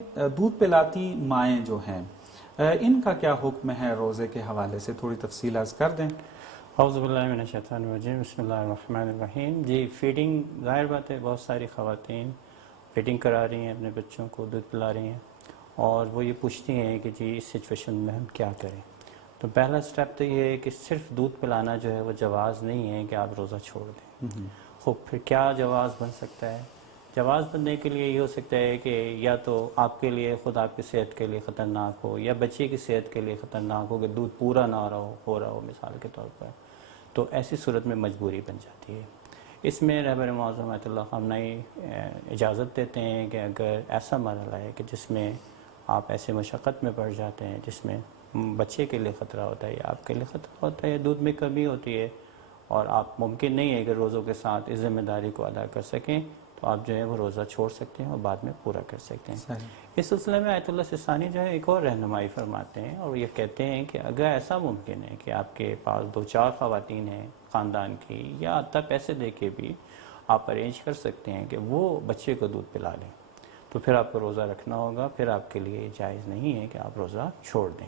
دودھ پلاتی مائیں جو ہیں ان کا کیا حکم ہے روزے کے حوالے سے، تھوڑی تفصیل عرض کر دیں۔ اعوذ باللہ من الشیطان الرجیم، بسم اللہ الرحمن الرحیم۔ جی فیڈنگ، ظاہر بات ہے بہت ساری خواتین فیڈنگ کرا رہی ہیں، اپنے بچوں کو دودھ پلا رہی ہیں، اور وہ یہ پوچھتی ہیں کہ جی اس سچویشن میں ہم کیا کریں۔ تو پہلا سٹیپ تو یہ ہے کہ صرف دودھ پلانا جو ہے وہ جواز نہیں ہے کہ آپ روزہ چھوڑ دیں۔ خوب پھر کیا جواز بن سکتا ہے؟ جواز بننے کے لیے یہ ہو سکتا ہے کہ یا تو آپ کے لیے خود آپ کی صحت کے لیے خطرناک ہو، یا بچے کی صحت کے لیے خطرناک ہو کہ دودھ پورا نہ ہو رہا ہو مثال کے طور پر، تو ایسی صورت میں مجبوری بن جاتی ہے۔ اس میں رہبر معظم آیت اللہ خامنہی اجازت دیتے ہیں کہ اگر ایسا مرحلہ ہے کہ جس میں آپ ایسے مشقت میں پڑ جاتے ہیں جس میں بچے کے لیے خطرہ ہوتا ہے یا آپ کے لیے خطرہ ہوتا ہے، دودھ میں کمی ہوتی ہے، اور آپ ممکن نہیں ہے کہ روزوں کے ساتھ اس ذمہ داری کو ادا کر سکیں، تو آپ جو ہے وہ روزہ چھوڑ سکتے ہیں اور بعد میں پورا کر سکتے ہیں۔ اس سلسلے میں آیت اللہ سستانی جو ہے ایک اور رہنمائی فرماتے ہیں، اور یہ کہتے ہیں کہ اگر ایسا ممکن ہے کہ آپ کے پاس 2-4 خواتین ہیں خاندان کی، یا حتیٰ پیسے دے کے بھی آپ ارینج کر سکتے ہیں کہ وہ بچے کو دودھ پلا لیں، تو پھر آپ کو روزہ رکھنا ہوگا، پھر آپ کے لیے جائز نہیں ہے کہ آپ روزہ چھوڑ دیں۔